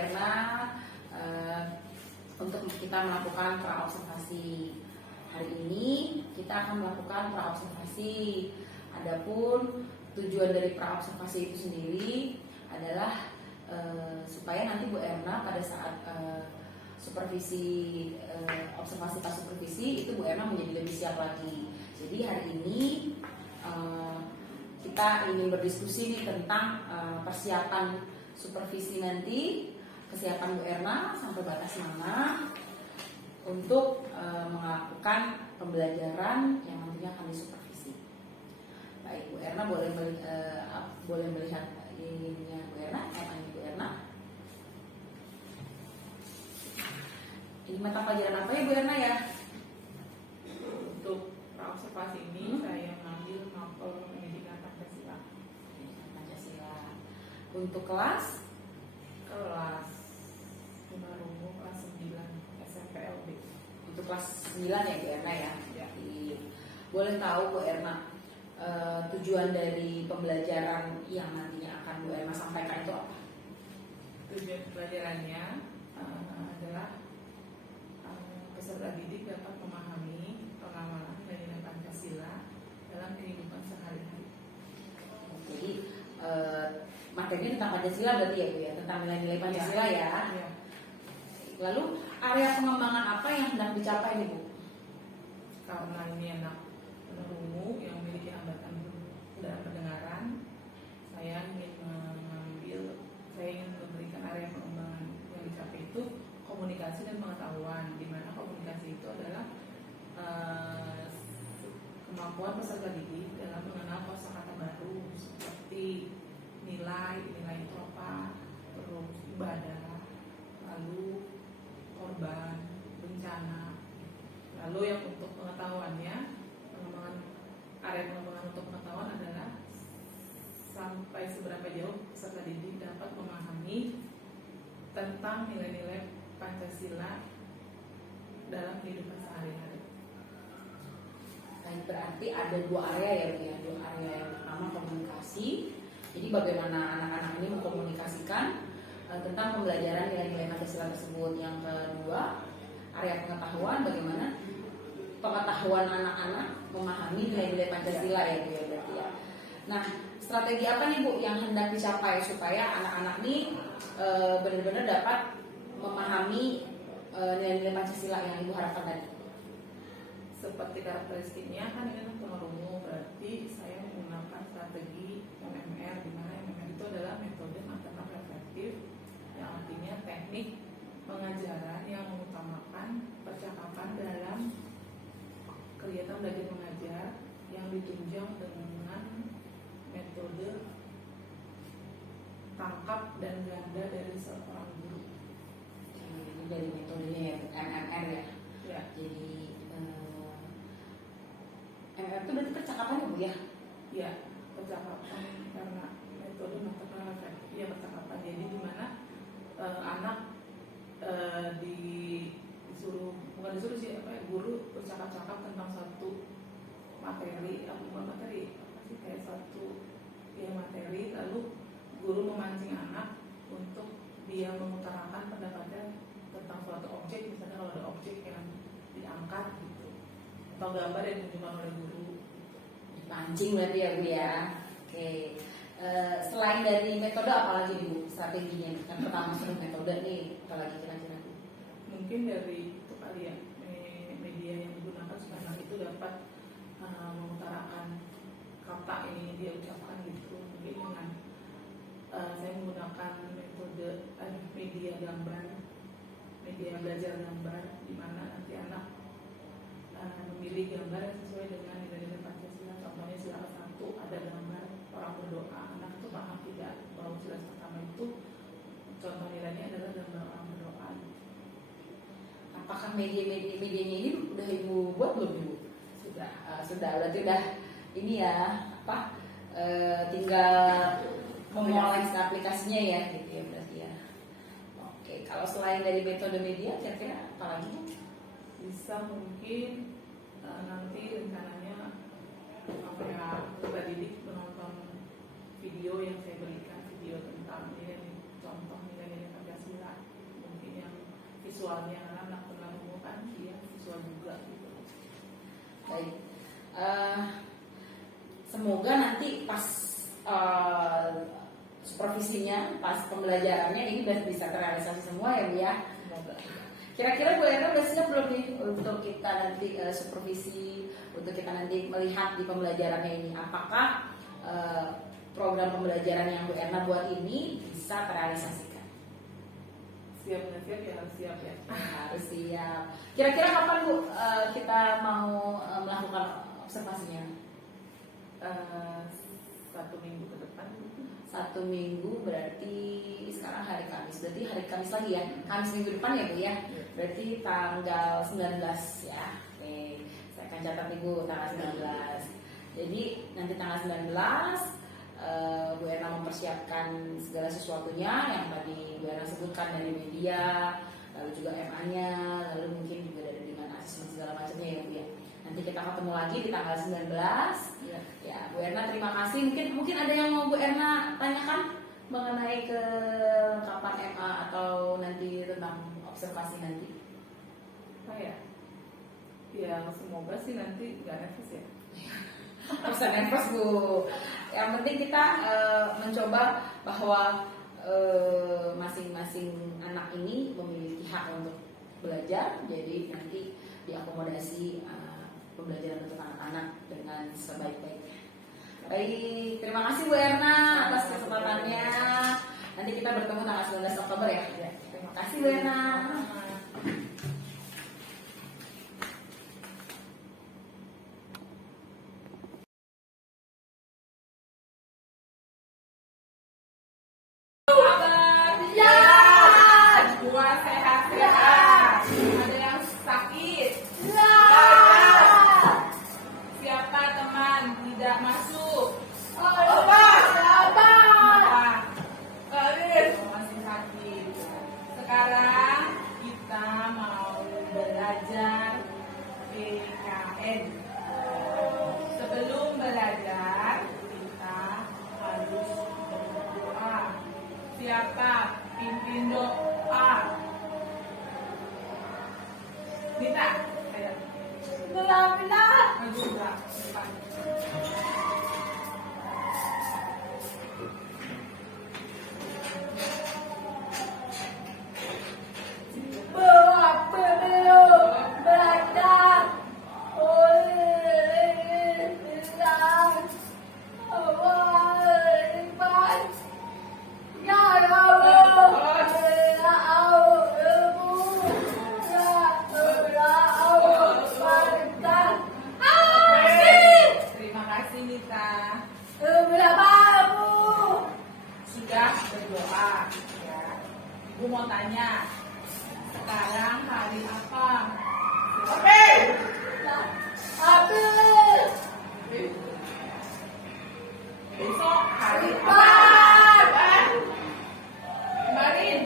Erna untuk kita melakukan praobservasi. Hari ini kita akan melakukan praobservasi. Adapun tujuan dari praobservasi itu sendiri adalah supaya nanti Bu Erna pada saat supervisi observasi pas supervisi itu Bu Erna menjadi lebih siap lagi. Jadi hari ini kita ingin berdiskusi nih tentang persiapan supervisi nanti, kesiapan Bu Erna sampai batas mana untuk melakukan pembelajaran yang nantinya akan disupervisi. Baik, Bu Erna boleh melihat ininya Bu Erna, Bu Erna. Ini mata pelajaran apa ya Bu Erna ya? Untuk praobservasi ini saya mengambil mapel pendidikan Pancasila. Untuk kelas Tunarungu kelas 9 SMP LB. Untuk kelas 9 ya Bu Erna ya? Ya. Boleh tahu Bu Erna tujuan dari pembelajaran yang nantinya akan Bu Erna sampaikan itu apa? Tujuan pelajarannya adalah peserta didik dapat memahami pengamalan nilai-nilai Pancasila dalam kehidupan sehari-hari. Jadi materinya tentang Pancasila berarti ya Bu ya, tentang nilai-nilai Pancasila ya. Lalu area pengembangan apa yang hendak dicapai nih Bu? Karena ini anak penungu yang memiliki hambatan dalam pendengaran, saya ingin memberikan area pengembangan yang dicapai itu komunikasi dan pengetahuan, di mana komunikasi itu adalah kemampuan peserta didik dalam mengenal kosakata baru seperti nilai itu apa, terus ibadah, lalu korban, bencana. Lalu yang untuk pengetahuannya, area pengembangan untuk pengetahuan adalah sampai seberapa jauh peserta didik dapat memahami tentang nilai-nilai Pancasila dalam kehidupan sehari-hari. Berarti ada dua area ya Bu ya. Dua area, yang pertama komunikasi. Jadi bagaimana anak-anak ini mengkomunikasikan tentang pembelajaran nilai-nilai Pancasila tersebut. Yang kedua, area pengetahuan, bagaimana pengetahuan anak-anak memahami nilai-nilai Pancasila ya Bu ya berarti ya. Nah, strategi apa nih Bu yang hendak dicapai supaya anak-anak ini benar-benar dapat memahami nilai-nilai Pancasila yang Ibu harapkan tadi? Seperti karakteristiknya kan ini tunarungu, berarti saya menggunakan strategi MMR, di mana MMR itu adalah metode maternal reflektif, yang artinya teknik pengajaran yang mengutamakan percakapan dalam kegiatan belajar mengajar yang ditunjang dengan metode tangkap dan ganda dari seorang guru. Ini dari metodenya ya MMR ya. Ya. Jadi MMR itu berarti percakapan ya Bu ya? Ya, percakapan karena metode maternal reflektif ya percakapan. Jadi di mana anak bukan disuruh sih guru bercakap-cakap tentang satu materi, bukan materi apa sih, kayak satu materi, lalu guru memancing anak untuk dia mengutarakan pendapatnya tentang suatu objek, misalnya kalau ada objek yang diangkat gitu, atau gambar yang ditunjukkan oleh guru. Dipancing berarti ya Bu ya. Oke. Selain dari metode apa lagi Bu strateginya? Yang pertama sudah metode nih, apa lagi kira-kira Bu? Mungkin dari itu kali ya, media yang digunakan supaya anak itu dapat mengutarakan kata ini dia ucapkan gitu. Mungkin dengan saya menggunakan metode media gambar, media belajar gambar, di mana nanti anak memilih gambar yang sesuai dengan nilai-nilai Pancasila. Contohnya sila 1 ada gambar orang berdoa, anak itu paham tidak bahwa sila pertama itu contoh nilainya adalah gambar orang berdoa. Apakah medianya ini udah Ibu buat belum Ibu? Sudah berarti udah ini ya tinggal memoles aplikasinya ya gitu ya berarti ya. Oke, kalau selain dari metode media kira-kira apa lagi Bu? Bisa mungkin nanti rencananya peserta didik menonton video yang saya berikan, video tentang contoh nilai-nilai Pancasila visualnya karena anak penemu kan dia visual juga gitu. Baik. Semoga nanti pas supervisinya, pas pembelajarannya ini bisa terrealisasi semua ya Bu ya. Semoga. Kira-kira Bu Erna udah siap belum nih untuk kita nanti supervisi, untuk kita nanti melihat di pembelajarannya ini apakah program pembelajaran yang Bu Erna buat ini bisa terrealisasikan? Siap nggak siap ya harus siap ya. Harus siap. Kira-kira kapan Bu kita mau melakukan observasinya? 1 minggu ke depan. 1 minggu berarti sekarang hari Kamis. Berarti hari Kamis lagi ya. Kamis minggu depan ya Bu ya. Berarti tanggal 19 ya. Oke, saya akan catat nih Bu tanggal 19. Jadi nanti tanggal 19 Bu Erna mempersiapkan segala sesuatunya yang tadi Bu Erna sebutkan dari media, lalu juga MA-nya, lalu mungkin juga dari dengan asesmen segala macamnya ya Bu ya. Nanti kita ketemu lagi di tanggal 19. Ya, Bu Erna terima kasih. Mungkin ada yang mau Bu Erna tanyakan mengenai ke kapan MA atau nanti tentang observasi nanti. Apa ya? Ya semoga sih nanti nggak nervous ya. Usah nervous Bu. Yang penting kita mencoba bahwa masing-masing anak ini memiliki hak untuk belajar. Jadi nanti diakomodasi pembelajaran untuk anak-anak dengan sebaik-baiknya. Baik, terima kasih Bu Erna atas kesempatannya. Nanti kita bertemu tanggal 19 Oktober ya. Terima kasih Bu Erna. Semua sehat-sehat. Ada yang sakit? Siapa teman tidak masuk? Kenapa? Masih sakit. Sekarang kita mau belajar PKN. Sebelum belajar kita harus berdoa. Siapa pimpin doa? Nita, ayo. Maju gerak, depan. Terima kasih Nita. Sudah berdoa ya. Ibu mau tanya, sekarang hari apa? Besok hari apa? Kemarin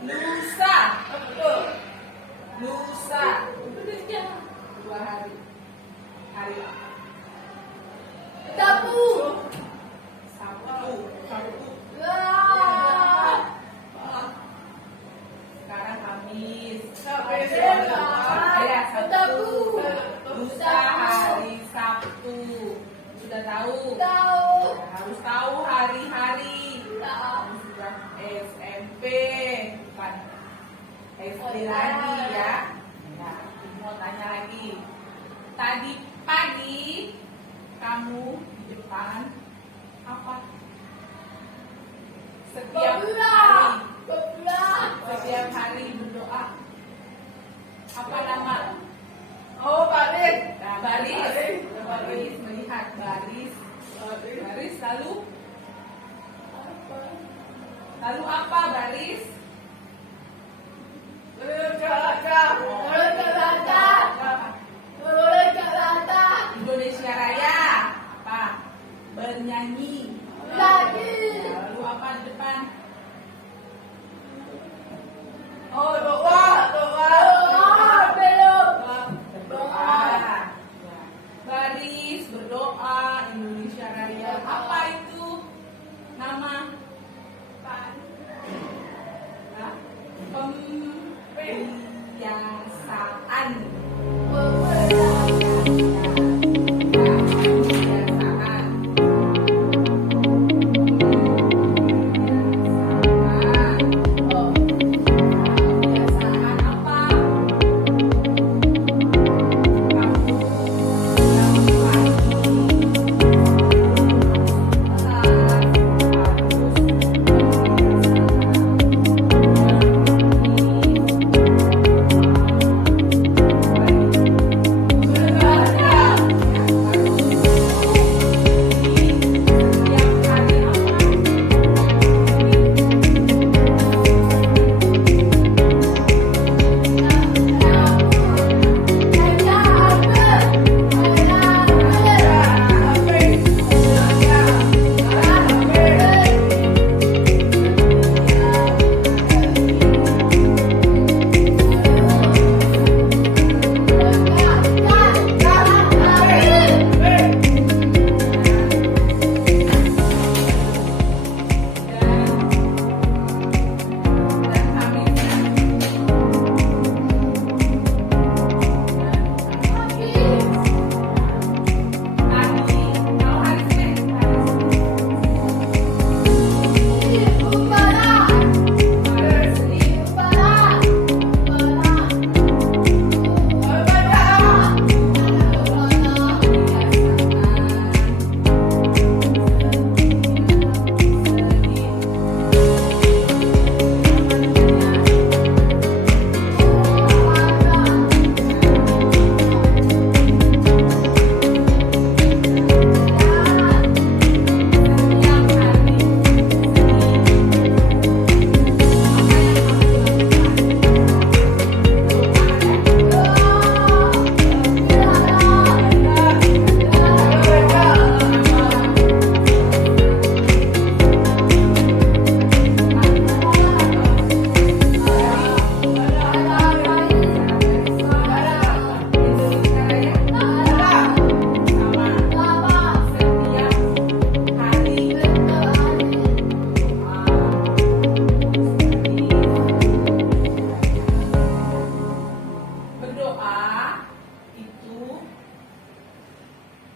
lusa. Lusa 2 hari. Hari Sabtu. Sekarang Kamis. Ya, Sabtu. Lusa hari Sabtu. Sudah tahu? Harus tahu hari-hari. Sudah SMP, bukan SD lagi ya. Nah, mau tanya lagi. Tadi pagi kamu di depan apa? Setiap hari berdoa. Apa nama? Nah, baris melihat baris lalu apa baris? Indonesia Raya apa? Bernyanyi. Lalu apa di depan? Berdoa. Baris berdoa Indonesia Raya. Apa itu nama? Hah? Pembiasaan.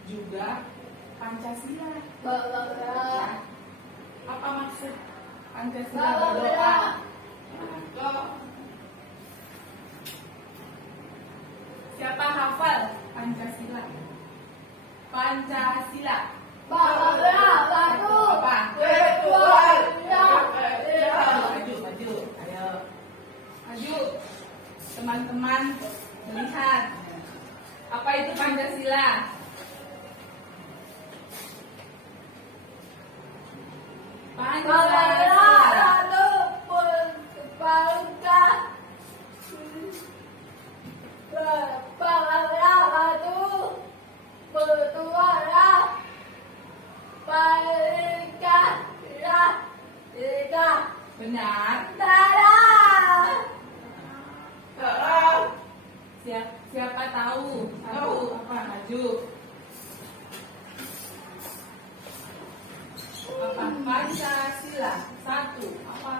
Juga Pancasila. Apa maksud Pancasila berdoa? Siapa hafal Pancasila? Pancasila. Apa? Maju. Ayo. Maju. Teman-teman melihat. Apa itu Pancasila? Benar. Siapa tahu? Satu apa? Maju. Apa? Pancasila. Satu apa?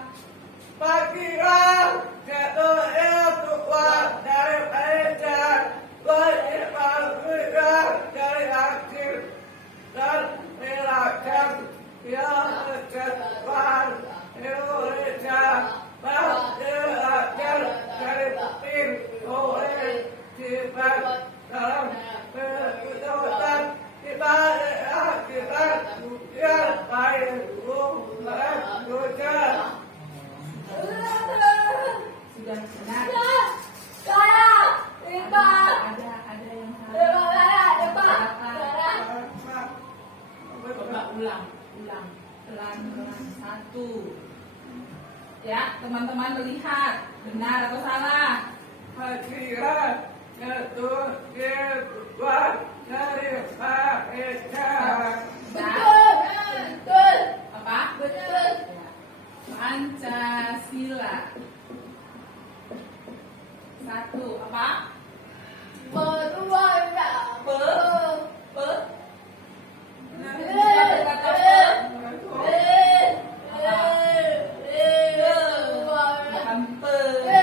Pakiran ketua Tuhan dari Edan beribadah dari akhir dan melakukan yang kedepan Indonesia berdasarkan dari tim oleh Tuhan dalam keputusan kita akhirat yang baik umum juga. Sudah benar. Ada yang coba ulang pelan-pelan. Satu. Ya, teman-teman melihat benar atau salah? Akhirat ketua dari Edan. Apa? Ya. Pancasila. Satu apa? Bukan pe.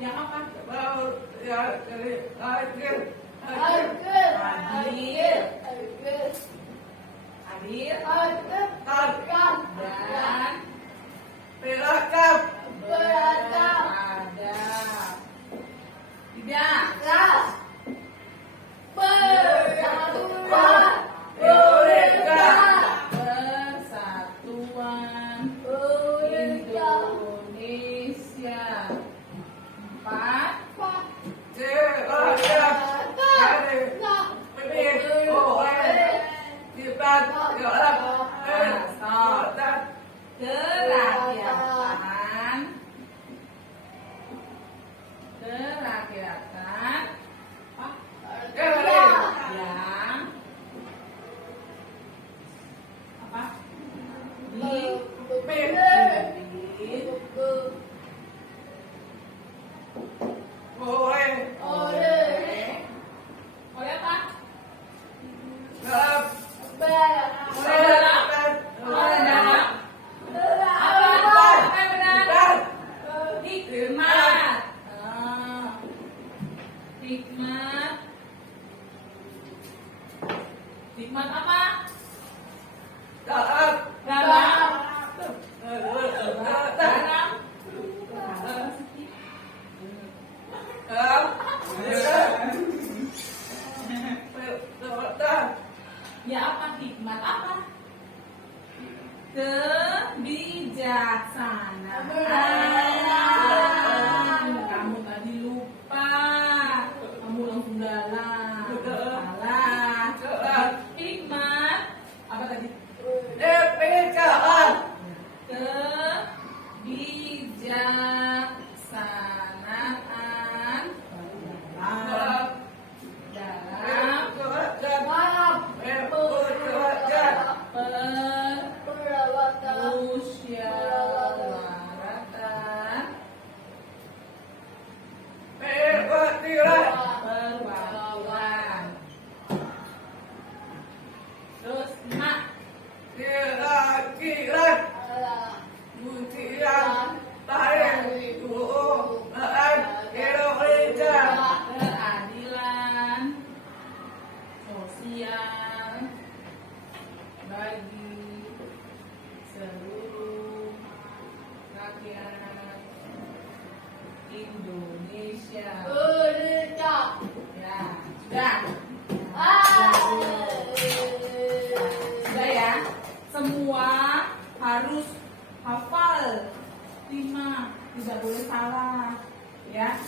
Yang apa? Adil. Adil. Takkan. Dan Berakap. beradab. Tidak. Persatuan Indonesia. 4. Berakap. Pemimpin oleh Jibat Gelap. Kerakyatan apa? Yang apa? Dipimpin oleh apa? Oleh dalam. Oleh dalam. Apa yang benar? Hikmat. Hikmat. Hikmat apa? Dalam. Ya apa hikmat apa? Kebijaksanaan. Kamu tadi lupa. Kamu langsung dalam. Salah. Hikmat apa tadi? Kebijaksanaan dalam musyawaratan perwakilan. Terus 5. Keadilan sosial bagi seluruh rakyat Indonesia. Ya, sudah. Sudah ya. Semua harus hafal 5, tidak boleh salah. Ya.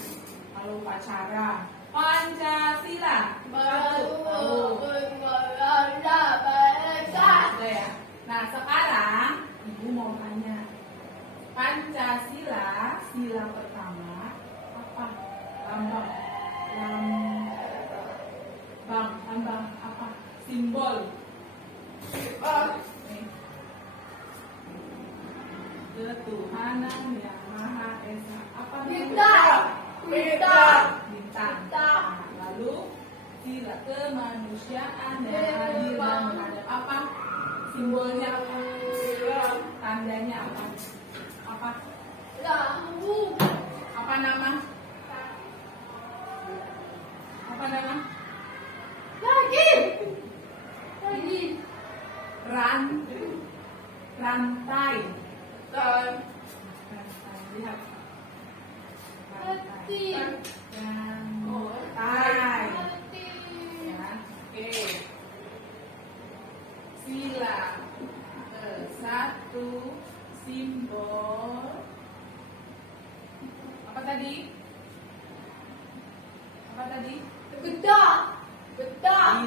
Kalau upacara Pancasila. Sudah ya. Nah, sekarang Ibu mau tanya. Pancasila, sila pertama apa? Lambang apa? Simbol. Nih. Ketuhanan yang Maha Esa. Apa? Bintang. Nah, lalu sila kemanusiaan dan adil dan beradab. Apa? Simbolnya apa? Tandanya apa? Apa? Apa nama? Apa nama? Rantai. Lihat. Rantai. Ya, oke. Sila ke-1 simbol apa tadi? Bintang.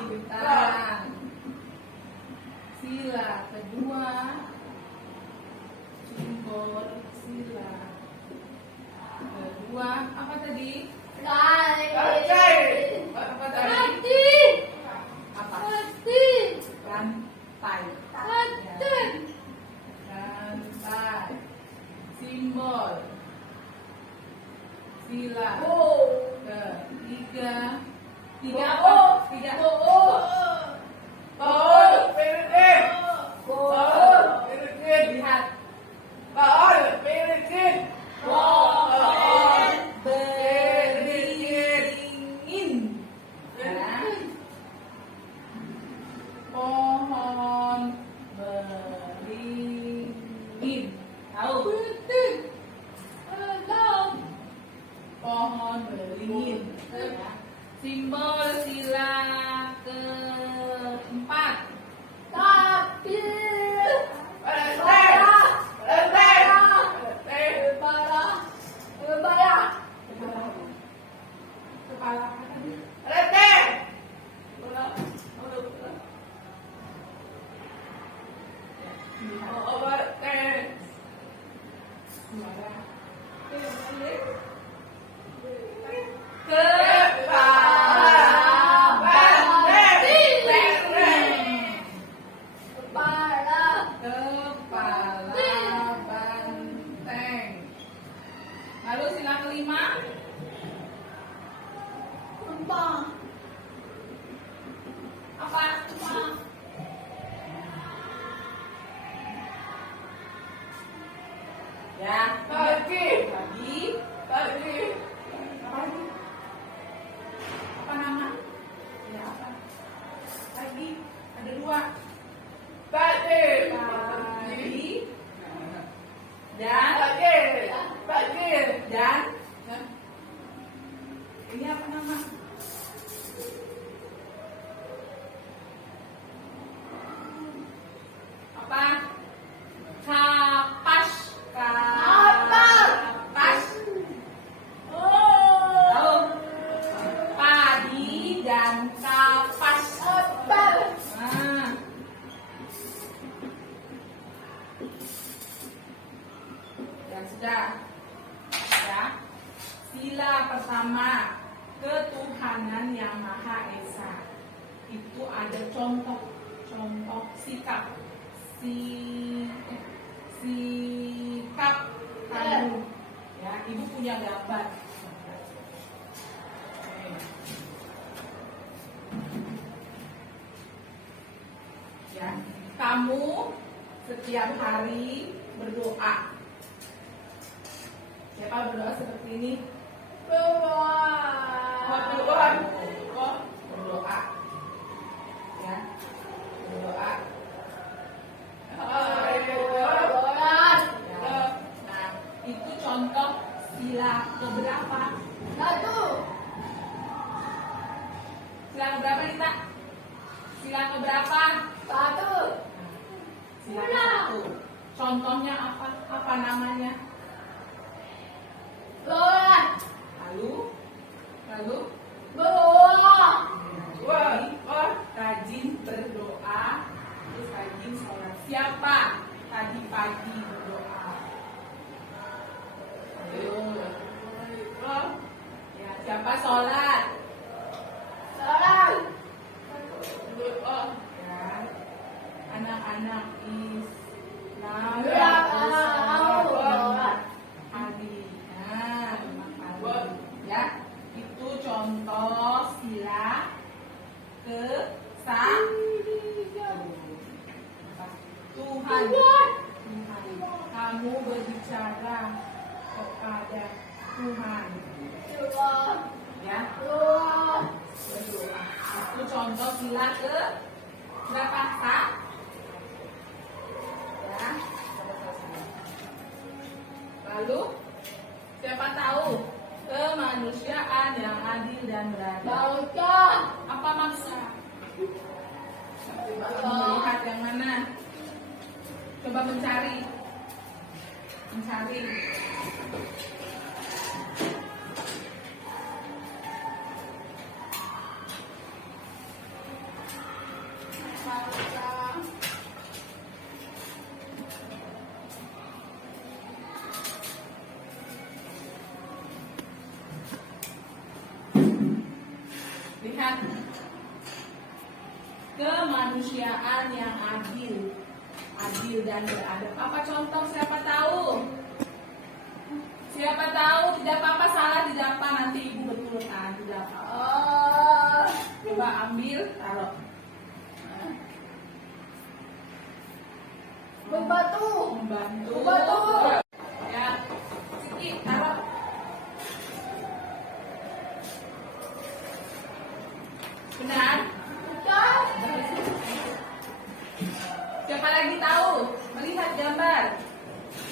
Sila kedua simbol sila kedua apa tadi? Apa tadi? Apa? Rantai. Rantai. Simbol sila ketiga. Tiga apa? Tiga. Lihat. pohon beringin. Ya. Simbol sila keempat. Tapi Kepala apa tadi? Kepala banteng. Lalu sila kelima. Apa? Ya, Pagi. pagi. Pagi. Apa lagi? Apa nama? Ya, apa? Pagi. Ada dua. Pagi. Pagi. Dan Pagi. Pagi. dan ini apa nama? Apa? Kapas. Kapas. Tahu? Padi dan kapas. Nah. Dan sudah. Ya. Sila pertama, ketuhanan yang Maha Esa. Itu ada contoh sikap. Sikap kamu. Ya, ibu punya gambar. Ya, kamu setiap hari berdoa. Siapa berdoa seperti ini? Berdoa. Ya, berdoa. Ya. Nah, itu contoh sila keberapa? Sila keberapa kita? Sila keberapa? Sila satu. Contohnya apa? Apa namanya? Lalu rajin berdoa, terus rajin sholat. Siapa tadi pagi berdoa? Ayo. Ya, siapa sholat? Ya, anak-anak Islam. Hari. Nah, ya, itu contoh sila Tuhan. Kamu berbicara kepada Tuhan. Ya, berdoa. Itu contoh sila ke berapa? Ya. Lalu siapa tahu kemanusiaan yang adil dan beradab. Apa maksud? Melihat yang mana? Coba mencari. Lihat. Kemanusiaan yang adil dan beradab. Apa contoh? Siapa tahu? Tidak apa-apa, salah tidak apa, nanti ibu betulkan. Tidak apa. Coba ambil, taruh. Membantu. Ya, Siki, taruh. Benar? Siapa lagi tahu? Melihat gambar.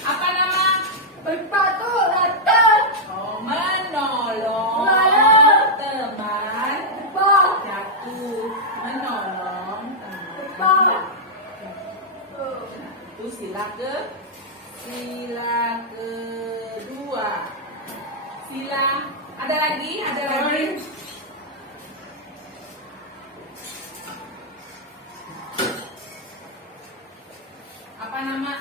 Apa nama? Oh, menolong. sila kedua. Sila ada lagi. Apa nama?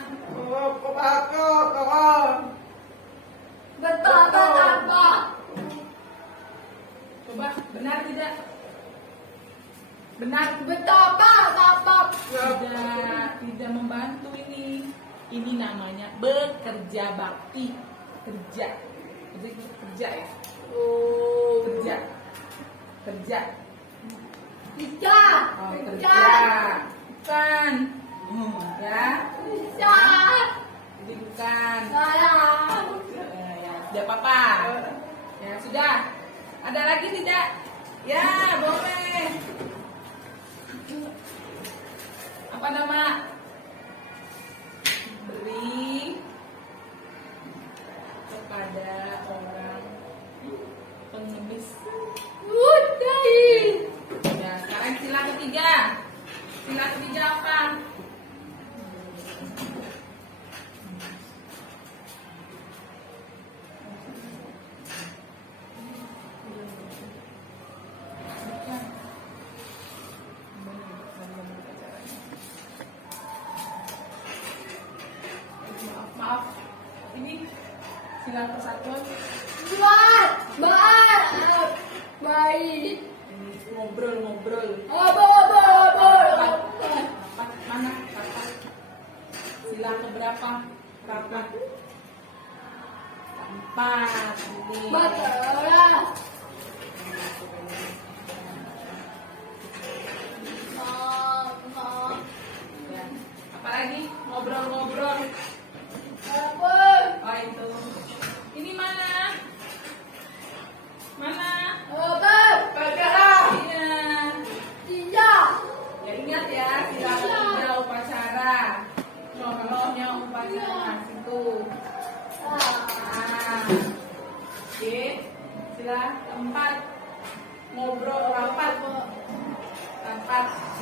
Betapa. Coba benar tidak? Benar. Betapa. Tidak membantu ini. Ini namanya bekerja bakti. Kerja ya. Kerja. Oh, kerja. Bukan. Ya. Jadi bukan. Ya, tidak apa-apa. Ya sudah. Ada lagi tidak? Ya, boleh. Apa nama? Beri kepada orang pengemis. Ya, sekarang sila ketiga. Sila ketiga apa? Maaf, ini sila persatuan. Baik. Ini ngobrol. Apa? Rapat mana? Rapat. Sila keberapa? Rapat. Keempat. Ini. Ya. Apa lagi? Ngobrol. Oh itu. Ini mana? Iya. Ya ingat ya, sila ketiga upacara. Contohnya upacara situ. Oke. Sila keempat. Ngobrol rapat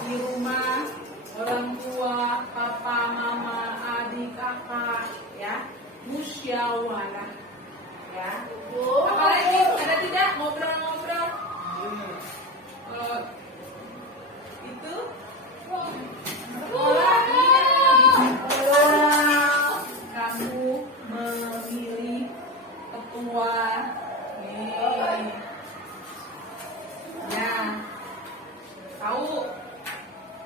di rumah orang tua, papa, mama, adik, kakak, ya. Musyawarah. Ya. Apalagi ada tidak ngobrol? Itu sekolah kamu memilih ketua. Nih. Ya. Tahu.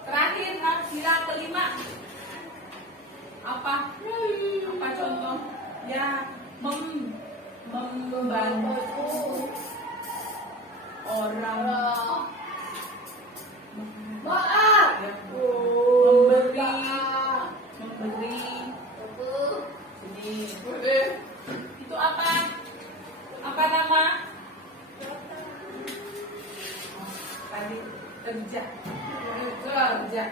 Terakhir sila kelima. Apa contoh? Ya, membantu orang. Ya, memberi. Sini. Itu apa? Apa nama? Tadi kerja. Kerja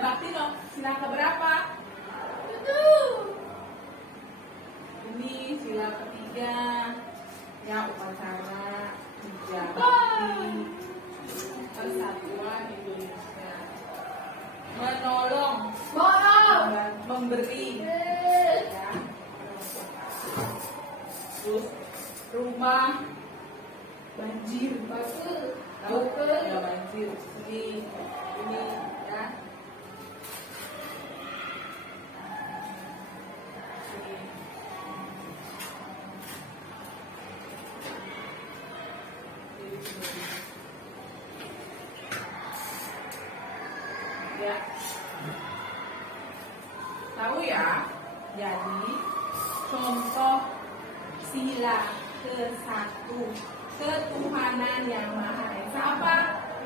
bakti dong. Sila keberapa? Ini sila ketiga. Ya, upacara kerja bakti Persatuan Indonesia. Menolong, memberi. Ya. Terus rumah banjir. Tahu? Ya, banjir. Ini ya. Ya. Tahu ya? Jadi contoh sila ke-1 ketuhanan yang Maha Esa.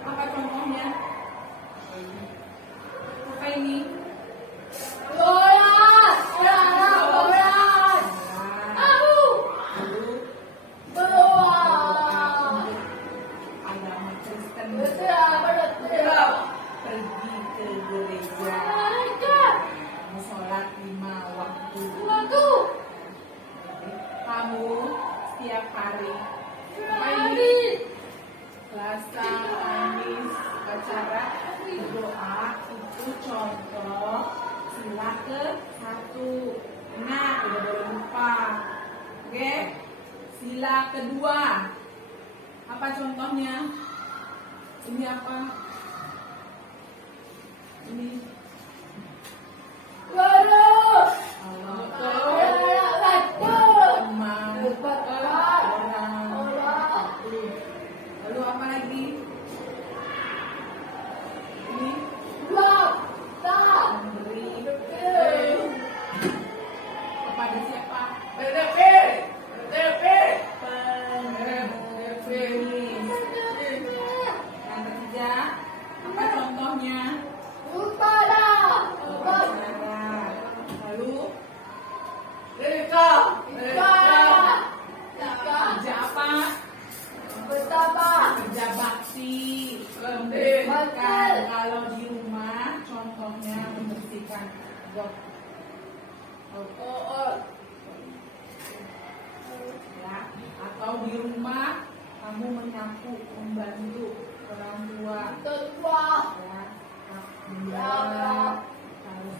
Apa contohnya? Apa ini? Agama Kristen. Pergi ke gereja, sholat 5 waktu. contohnya? Ini apa? Ini. Waduh. Teman, orang. Lalu apa lagi? Ini memberi kepada siapa? Pemberi. Yang ketiga, apa contohnya? Lalu kerja apa? Kerja bakti. Kalau di rumah, contohnya membersihkan got. Ya, atau di rumah kamu menyapu, membantu orang tua. Ya, menjaga, harus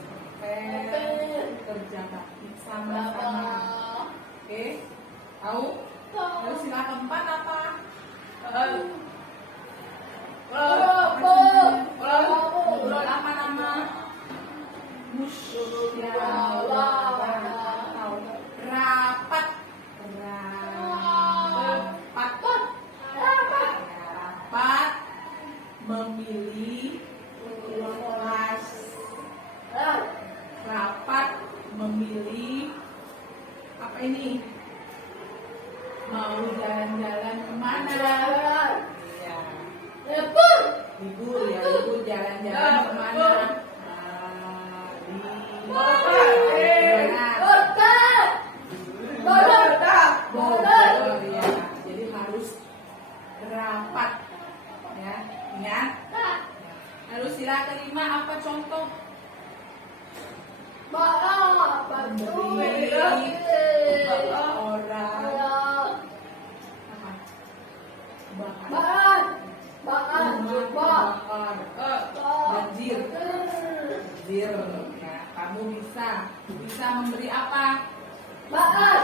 kerja bakti sama-sama. Oke, tahu? Lalu sila keempat apa? Apa nama? Musyawarah. Rapat. Rapat memilih kelas. Rapat memilih apa ini? Mau jalan-jalan kemana? Iya. Libur ya, libur jalan-jalan kemana? Bogor ya. Jadi harus rapat ya, ingat. Lalu sila kelima apa contoh? Memberi orang apa? Bakar. Banjir. Ya, kamu bisa memberi apa? Makan.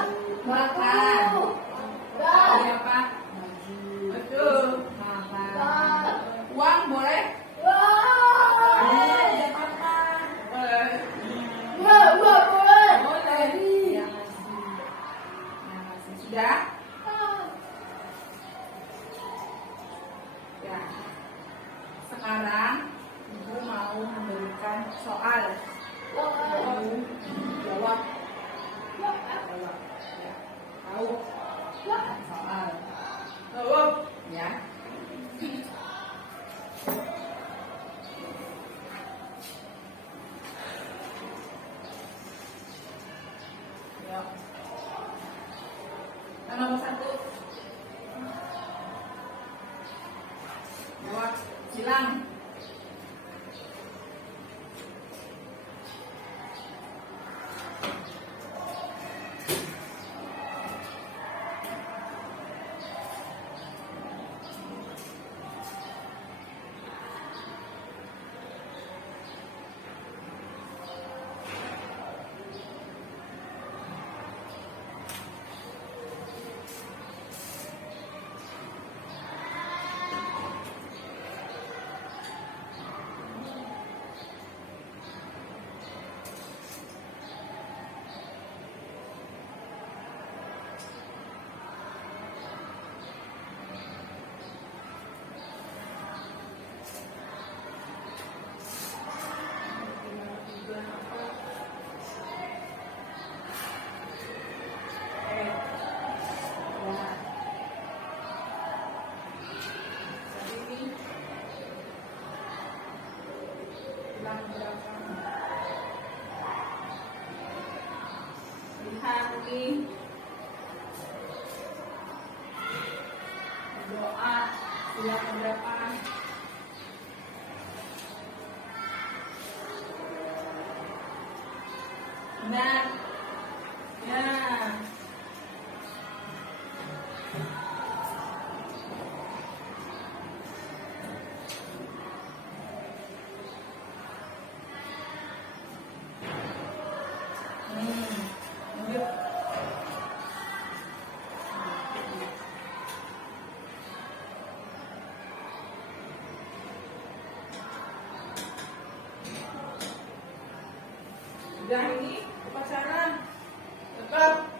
Beli apa? Baju. Betul. Makan. Uang boleh? Boleh. Apa? Boleh. Boleh. Yang ngasih. Sudah? Ya. Sekarang ibu mau memberikan soal. Kamu jawab. Ya. Tahu soal. Jawab. Ya. Ya. Yang nomor 1. Jawab. Silang. Lihat ini doa sila keberapa? Benar. Ya. Udah ini upacara. Tetap.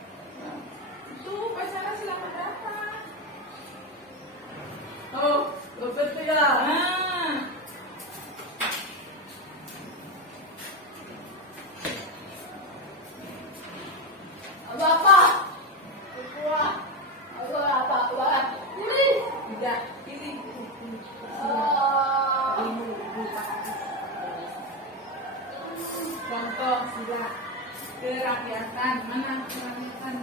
Itu upacara silakan datang. Oh, betul ya. Nah. Bapak. Bapak. Bapak. Ini. Tidak, ini. Contoh sila kerakyatan. Mana kerakyatan?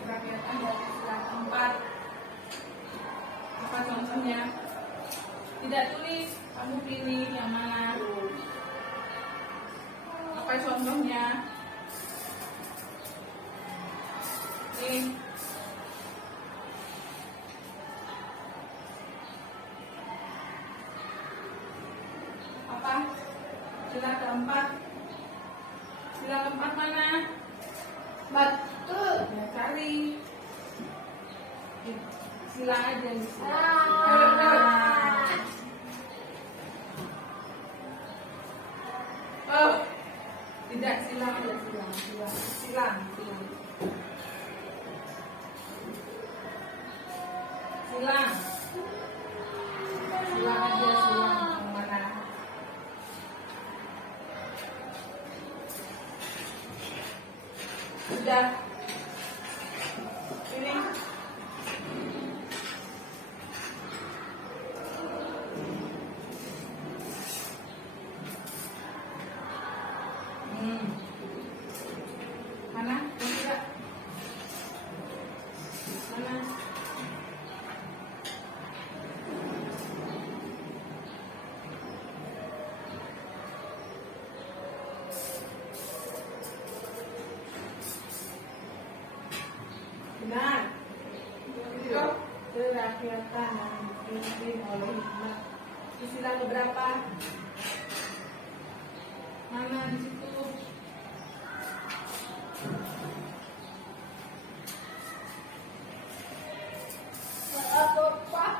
Kerakyatan dari sila keempat. Apa contohnya? Tidak tulis, kamu pilih yang mana? Apa contohnya? Ini. Apa? Sila keempat. Sila keempat mana? Betul. Ya, cari. Sila aja di sini. Oh, tidak silang aja silang. Silang aja silang yang mana? Sudah. Ini. Mana? Yang tidak? Mana? Benar. Itu kerakyatan yang dipimpin oleh hikmat. Itu sila keberapa? Mana di situ? Bapak.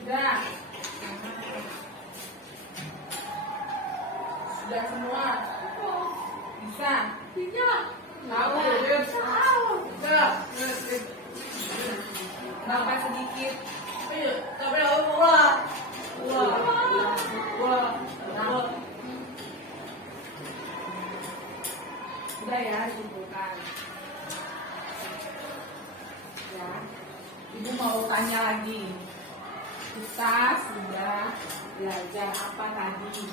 Sudah. Sudah semua. Bisa. Tidak. Tahu, Beb? Bisa. Nambah sedikit. Ayo, tapi wah. Udah ya, simpulkan. Ya. Ibu mau tanya lagi. Kita sudah belajar apa tadi?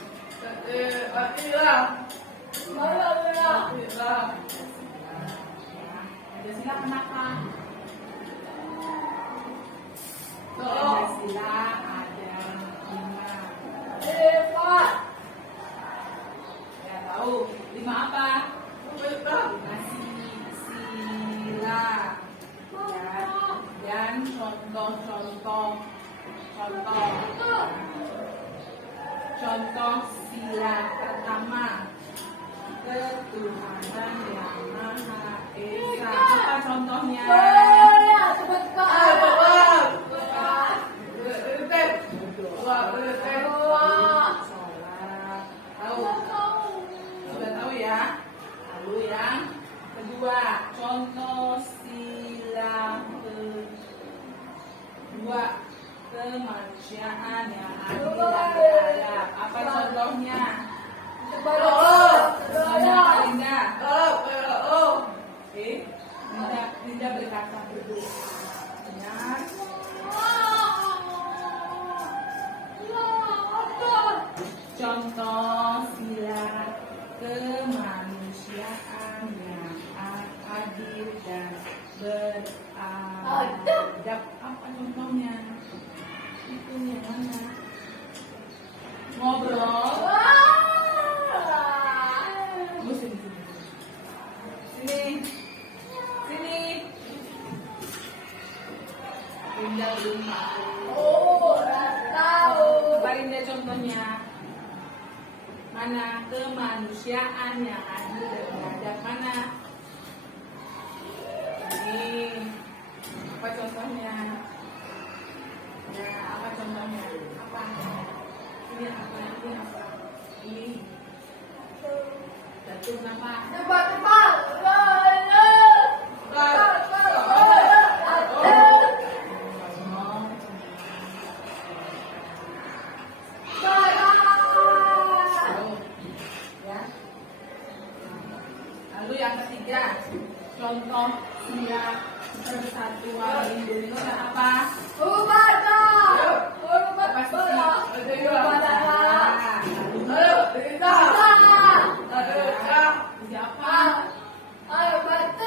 Pancasila kenapa? Pancasila ada 5. Pak. Ya tahu. 5 apa? 5 sila. Ya. Dan contoh sila pertama, ketuhanan yang maha esa. Apa contohnya? Sholat. Tahu? Sudah tahu ya? Lalu yang kedua, contoh sila kedua, kemanusiaan yang adil dan beradab. Apa contohnya? Linda. Oke. Linda berkata berdoa. Benar. Contoh sila kemanusiaan yang adil dan beradab. Apa contohnya? Itu yang mana? Ngobrol. Sini. Linda belum tahu. Tahu. Keluarin deh contohnya. Mana kemanusiaan yang adil dan beradab mana? Ini apa contohnya? Ya, apa contohnya? Apa? Ini apa? Ini apa? Ini jatuh nama. Tebak-tebak. Ya. Lalu yang ketiga, contoh sia persatuan Indonesia apa? Apa sih? Siapa? Bakti.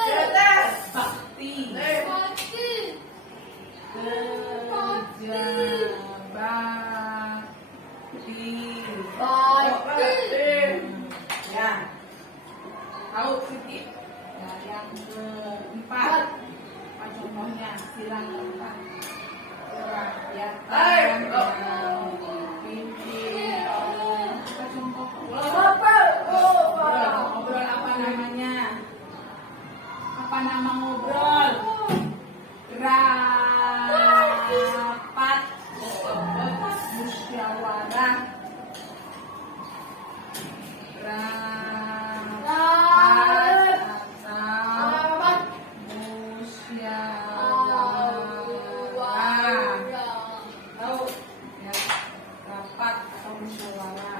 Ya. Tahu Siti? Ya, yang keempat. Apa contohnya? Silakan Pak. Rakyat. Pimpin. Apa contoh? Ngobrol apa namanya? Apa nama ngobrol? Rapat musyawarah. Rapat atau musyawarah. Tahu ya, rapat atau musyawarah.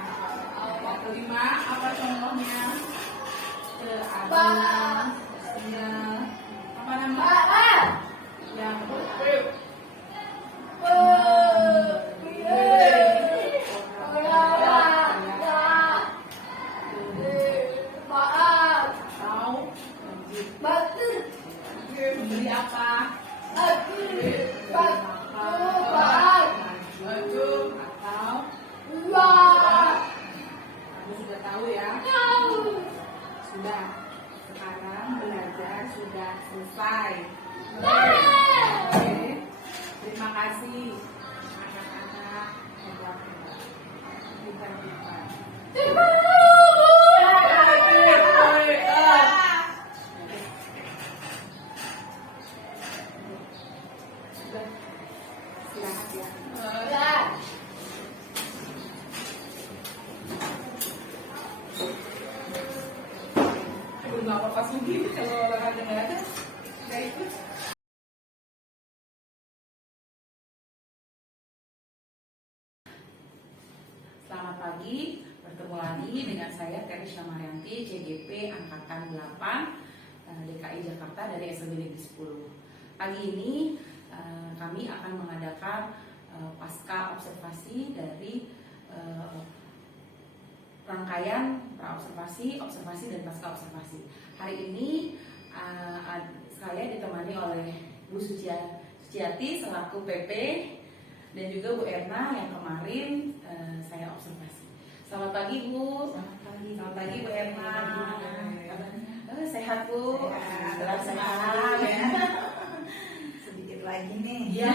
Yang kelima, apa contohnya? Keadilan sosial. Apa nama? Yang tahu memberi apa? Baju atau kamu sudah tahu ya? Sudah. Sekarang belajar sudah selesai. Oke. Terima kasih anak-anak hebat-hebat. Pintar-pintar. Sudah. Silakan ya. Nggak apa-apa sendiri kalau olahraga nggak ada, nggak ikut. Selamat pagi, bertemu lagi dengan saya Terisha Marianti, CGP Angkatan 8 DKI Jakarta dari SLB Negeri 10. Pagi ini kami akan mengadakan pasca observasi dari rangkaian praobservasi, observasi dan pasca observasi. Hari ini saya ditemani oleh Bu Suciati selaku PP dan juga Bu Erna yang kemarin saya observasi. Selamat pagi Bu. Selamat pagi Bu Erna. Sehat Bu. Sehat ya. Sedikit lagi nih. Iya.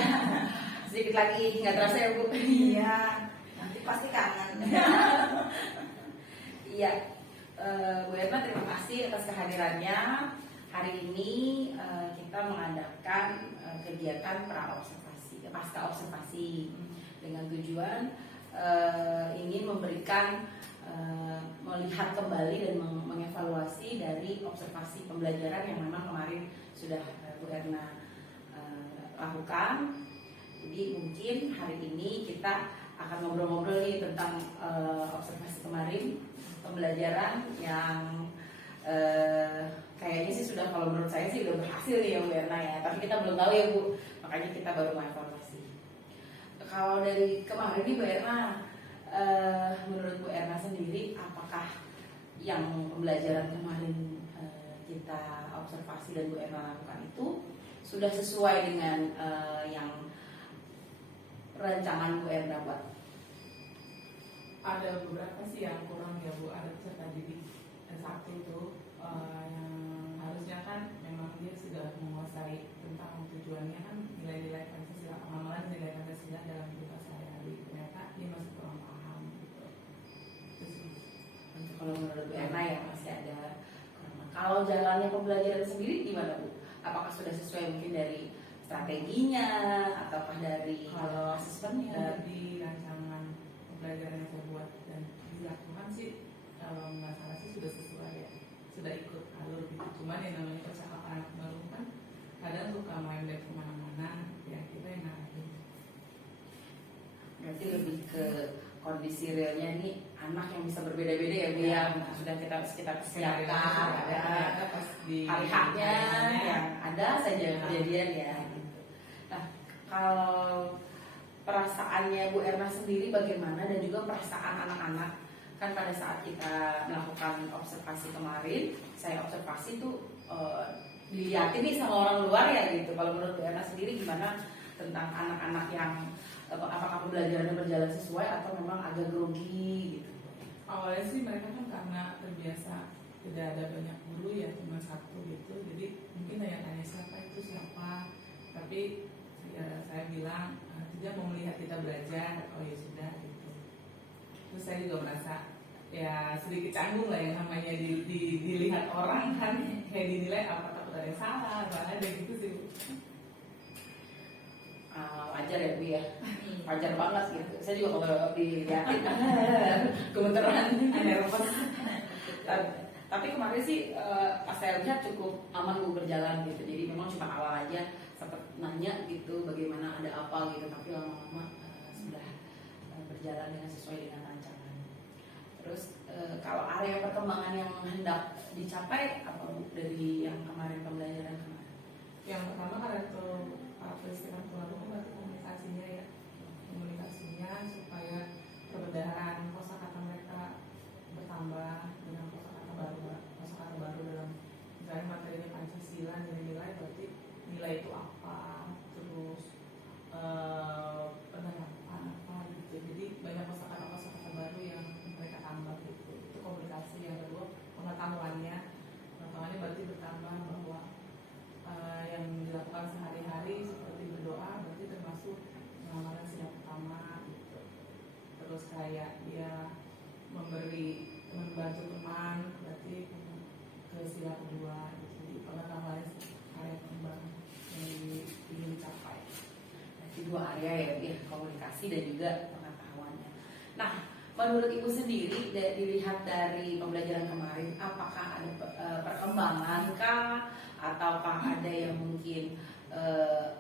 Sedikit lagi nggak terasa ya Bu. Iya. Nanti pasti kangen. Iya, Bu Erna terima kasih atas kehadirannya. Hari ini kita mengadakan kegiatan praobservasi, pasca observasi dengan tujuan ingin memberikan melihat kembali dan mengevaluasi dari observasi pembelajaran yang memang kemarin sudah Bu Erna lakukan. Jadi mungkin hari ini kita akan ngobrol-ngobrol nih tentang observasi kemarin, pembelajaran yang kayaknya sih sudah, kalau menurut saya sih udah berhasil nih ya Bu Erna ya, tapi kita belum tahu ya Bu, makanya kita baru mau evaluasi. Kalau dari kemarin nih Bu Erna, menurut Bu Erna sendiri, apakah yang pembelajaran kemarin kita observasi dan Bu Erna lakukan itu sudah sesuai dengan yang rancangan Bu Erna buat? Ada beberapa sih yang kurang ya Bu, ada peserta didik satu itu yang harusnya kan memang dia sudah menguasai tentang tujuannya kan nilai-nilai Pancasila, pengembangan nilai Pancasila dalam kehidupan sehari-hari. Ternyata dia masuk ke kalau jalannya pembelajaran sendiri gimana Bu? Apakah sudah sesuai mungkin dari strateginya ataukah dari Kalau asesmennya? di rancangan pembelajaran yang saya buat dan dilakukan sih, kalau nggak salah sih sudah sesuai ya, sudah ikut alur gitu. Cuman yang namanya percakapan anak baru kan kadang suka main dari kemana-mana, ya kita yang ngarahin. Berarti lebih ke kondisi realnya nih anak yang bisa berbeda-beda ya Bu ya, sudah kita persiapkan ada pas di hari-haknya yang ada saja kejadian ya. Nah, kalau perasaannya Bu Erna sendiri bagaimana dan juga perasaan anak-anak, kan pada saat kita melakukan observasi kemarin, saya observasi tuh dilihatin nih sama orang luar ya gitu. Kalau menurut Bu Erna sendiri gimana tentang anak-anak yang apakah pembelajarannya berjalan sesuai atau memang agak grogi gitu? Awalnya sih mereka kan karena terbiasa tidak ada banyak guru ya, cuma satu gitu, jadi mungkin tanya-tanya siapa itu siapa, tapi ya, saya bilang tidak mau melihat kita belajar, oh ya sudah gitu. Terus saya juga merasa ya sedikit canggung lah yang namanya dilihat orang kan, kayak dinilai apa takut ada yang salah, ada gitu sih. Wajar ya Bu ya, wajar banget gitu. Saya juga kalau dilihatin gemeteran, nervous. Tapi kemarin sih pas saya lihat cukup aman Bu berjalan gitu. Jadi memang cuma awal aja sempat nanya gitu bagaimana ada apa gitu. Tapi lama-lama sudah berjalan dengan sesuai dengan rancangan. Terus kalau area perkembangan yang hendak dicapai apa Bu dari yang kemarin pembelajaran kemarin? Yang pertama kan itu peristiwa keluarga komunikasinya ya, komunikasinya supaya perbedaan kosakata mereka bertambah dengan kosakata baru dalam misalnya materinya Pancasila, nilai-nilai berarti nilai itu apa, terus penerapan apa gitu. Jadi banyak kosakata baru yang mereka tambah gitu. Itu komunikasi. Yang kedua pengetahuannya berarti bertambah bahwa yang dilakukan sehari-hari seperti berdoa berarti termasuk mengamalkan sila pertama gitu. Terus kayak dia membantu teman berarti ke sila kedua gitu. Jadi pengetahuan area kembang yang ingin dicapai. Jadi dua area ya, komunikasi dan juga pengetahuannya. Nah, menurut Ibu sendiri dilihat dari pembelajaran kemarin, apakah ada perkembangan kah ataukah ada yang mungkin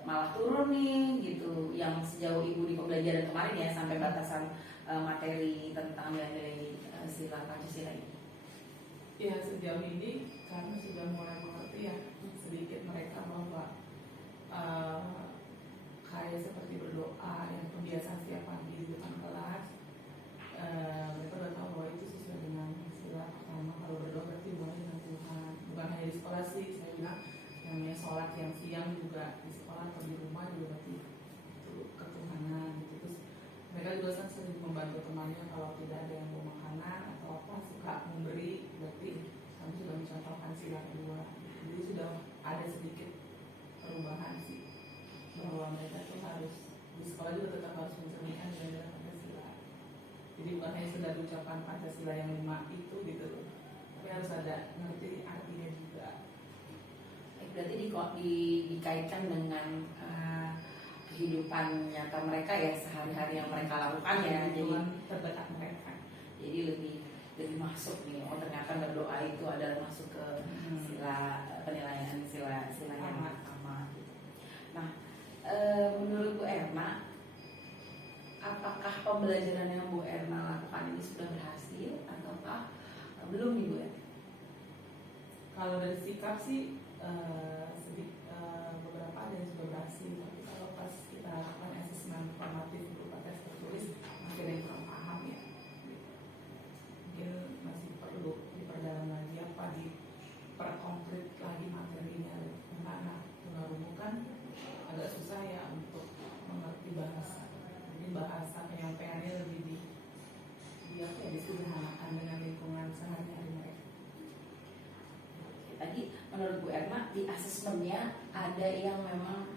malah turun nih gitu yang sejauh Ibu di pembelajaran kemarin ya sampai batasan materi tentang nilai-nilai sila Pancasila ini? Ya sejauh ini karena sudah mulai mengerti ya sedikit mereka bahwa kayak seperti berdoa yang kebiasaan setiap pagi di depan kelas, mereka udah tahu bahwa itu sesuai dengan sila pertama. Kalau berdoa berarti hubungannya dengan Tuhan, bukan hanya di sekolah sih. Saya bilang namanya sholat yang siang juga di sekolah atau di rumah juga berarti itu ketuhanan gitu. Terus mereka juga sering membantu temannya kalau tidak ada yang mau makanan atau apa, suka memberi, berarti kami sudah mencontohkan sila kedua. Jadi sudah ada sedikit perubahan sih bahwa mereka tuh harus di sekolah juga tetap harus mencerminkan nilai-nilai Pancasila. Jadi bukan hanya sekedar ucapan Pancasila yang 5 itu gitu loh, tapi harus ada ngerti artinya juga. Berarti dikaitkan dengan kehidupan nyata mereka ya, sehari-hari yang mereka lakukan ya, jadi terdekat mereka. Jadi lebih masuk nih, oh ternyata berdoa itu adalah masuk ke sila penilaian sila yang pertama. Nah, menurut Bu Erna, apakah pembelajaran yang Bu Erna lakukan ini sudah berhasil ataukah belum nih Bu Erna? Kalau dari sikap sih beberapa ada yang sudah berhasil, tapi kalau pas kita lakukan asesmen formatif berupa tes tertulis masih ada yang kurang paham ya. Mungkin masih perlu diperdalam lagi apa, diperkonkret lagi materinya. Karena tunarungu kan agak susah ya untuk mengerti bahasa. Jadi bahasa penyampaiannya lebih disederhanakan dengan lingkungan sehari-hari mereka. Tadi menurut Bu Erna di asesmennya ada yang memang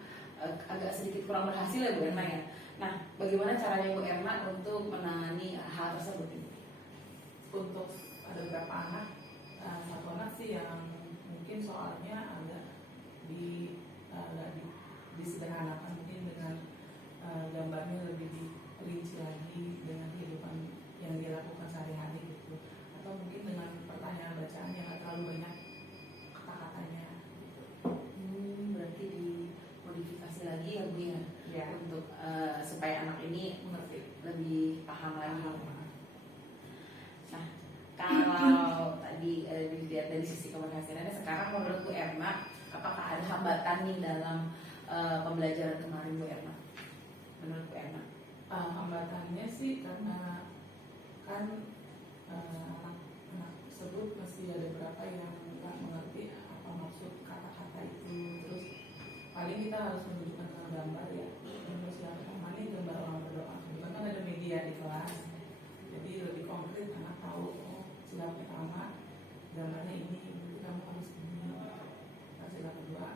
agak sedikit kurang berhasil ya Bu Erna ya. Nah, bagaimana caranya Bu Erna untuk menangani hal tersebut ini? Untuk ada beberapa anak, satu anak sih yang mungkin soalnya agak disederhanakan mungkin dengan gambarnya lebih dirinci lagi dengan kehidupan yang dia lakukan sehari-hari gitu, atau mungkin dengan pertanyaan bacaan yang nggak terlalu banyak kata-katanya gitu. Berarti dimodifikasi lagi ya Bu ya, Ya. untuk supaya anak ini mengerti, lebih paham lagi. Nah, kalau tadi dilihat dari sisi komunikasinya, sekarang menurut Bu Erna, apakah ada hambatan nih dalam pembelajaran kemarin Bu Erna? Menurut Bu Erna? Hambatannya sih karena kan anak-anak tersebut masih ada beberapa yang nggak mengerti apa maksud kata-kata itu. Terus paling kita harus menunjukkan dengan gambar ya. Terus yang pertama ini gambar orang berdoa. Kebetulan kan ada media di kelas, jadi lebih konkret anak tahu. Oh, sila pertama gambarnya ini, nanti kamu harus ini. Nah, sila kedua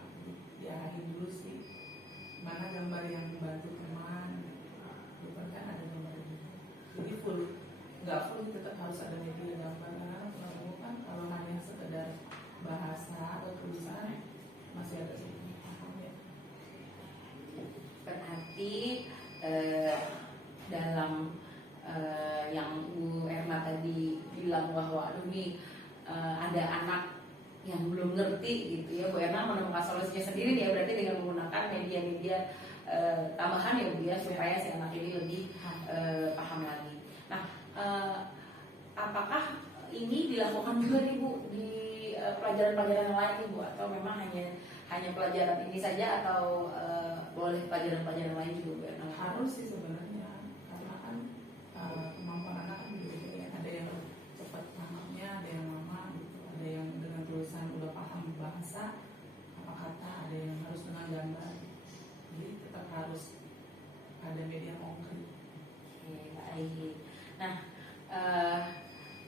diarahin dulu sih mana gambar yang membantu teman. Bukan kan ada gambar ini. Jadi nggak full tetap harus ada media gambar. Karena kalau kan kalau hanya sekedar bahasa atau tulisan masih ada sedikit paham ya. Berarti dalam yang Bu Erna tadi bilang bahwa aduh nih ada anak yang belum ngerti gitu ya, Bu Erna menemukan solusinya sendiri ya, berarti dengan menggunakan media-media tambahan ya Bu ya, supaya si anak ini lebih paham lagi. Nah, apakah ini dilakukan juga nih Bu di pelajaran-pelajaran yang lain nih Bu, atau memang hanya pelajaran ini saja, atau boleh pelajaran-pelajaran lain juga Bu Erna? Harus sih sebenarnya, karena kan kemampuan anak kan beda-beda ya. Ada yang cepat pahamnya, ada yang lama gitu, ada yang dengan tulisan udah paham bahasa apa kata, ada yang harus dengan gambar. Jadi tetap harus ada media konkret. Oke, baik. Nah,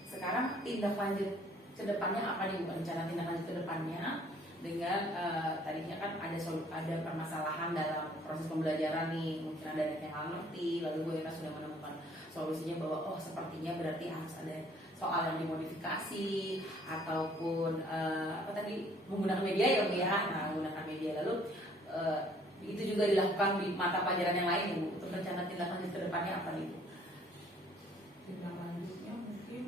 sekarang tindak lanjut ke depannya apa nih Bu? Rencana tindak lanjut ke depannya dengan tadinya kan ada permasalahan dalam proses pembelajaran nih, mungkin ada yang nggak ngerti, lalu Bu Erna sudah menemukan solusinya bahwa oh sepertinya berarti harus ada soal yang dimodifikasi ataupun apa tadi menggunakan media ya Bu ya. Nah, menggunakan media, lalu itu juga dilakukan di mata pelajaran yang lain ya Bu. Untuk rencana tindak lanjut ke depannya apa nih Bu? Tindak lanjutnya mungkin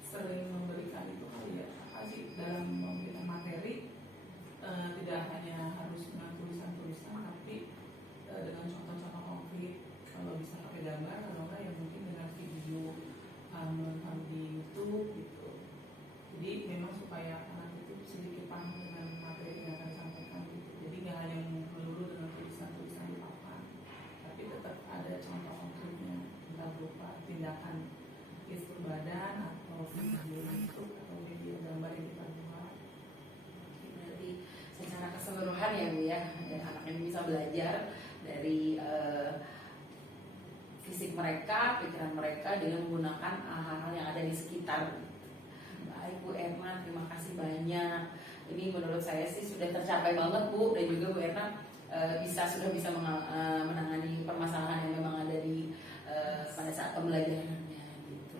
sering memberikan itu kali ya, apa sih dalam memberikan materi, tidak hanya harus dengan tulisan-tulisan, tapi dengan contoh-contoh konkret. Kalau bisa pakai gambar, kalau enggak ya mungkin dengan video menonton di YouTube gitu. Jadi memang supaya anak itu sedikit paham dengan materi yang akan disampaikan gitu. Jadi nggak hanya melulu dengan tulisan-tulisan di papan, tapi tetap ada contoh konkretnya, entah berupa tindakan gestur badan atau video YouTube atau video gambar yang kita buat. Berarti secara keseluruhan ya Bu ya, anak ini bisa belajar dari fisik mereka, pikiran mereka dengan menggunakan hal-hal yang ada di sekitar. Baik Bu Erna, terima kasih banyak. Ini menurut saya sih sudah tercapai banget Bu, dan juga Bu Erna sudah bisa menangani permasalahan yang memang ada di pada saat pembelajarannya gitu.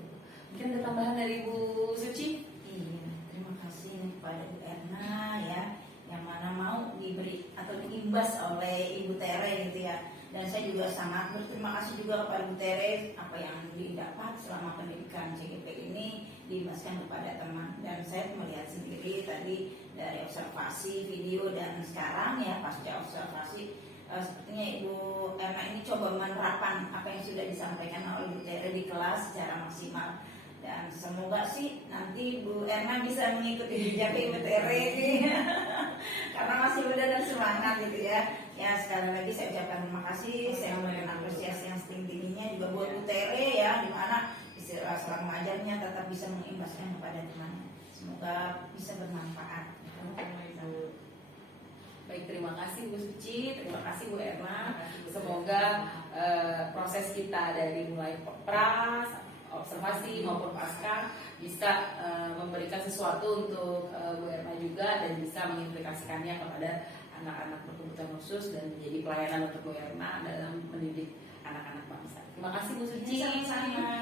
Mungkin ada tambahan dari Bu Suci? Iya, terima kasih kepada Bu Erna ya, yang mana mau diberi atau diimbas oleh Ibu Tere gitu ya. Dan saya juga sangat berterima kasih juga kepada Bu Tere apa yang didapat selama pendidikan CGP ini diimbaskan kepada teman. Dan saya melihat sendiri tadi dari observasi video dan sekarang ya pasca observasi, sepertinya Ibu Erna ini coba menerapkan apa yang sudah disampaikan oleh Bu Tere di kelas secara maksimal. Dan semoga sih nanti Bu Erna bisa mengikuti jejak Ibu Tere karena masih muda dan semangat gitu ya. Ya sekali lagi saya ucapkan terima kasih, saya memberikan apresiasi yang setinggi-tingginya juga buat Bu Tere ya, di mana istilah selama mengajarnya tetap bisa mengimbaskan kepada temannya. Semoga bisa bermanfaat. Baik, terima kasih Bu Suci, terima kasih Bu Erna. Semoga proses kita dari mulai pras, observasi maupun pasca bisa memberikan sesuatu untuk Bu Erna juga, dan bisa mengimplikasikannya kepada anak-anak berkebutuhan khusus dan menjadi pelayanan untuk Bu Erna dalam mendidik anak-anak bangsa. Terima kasih Bu Suci. Sama-sama.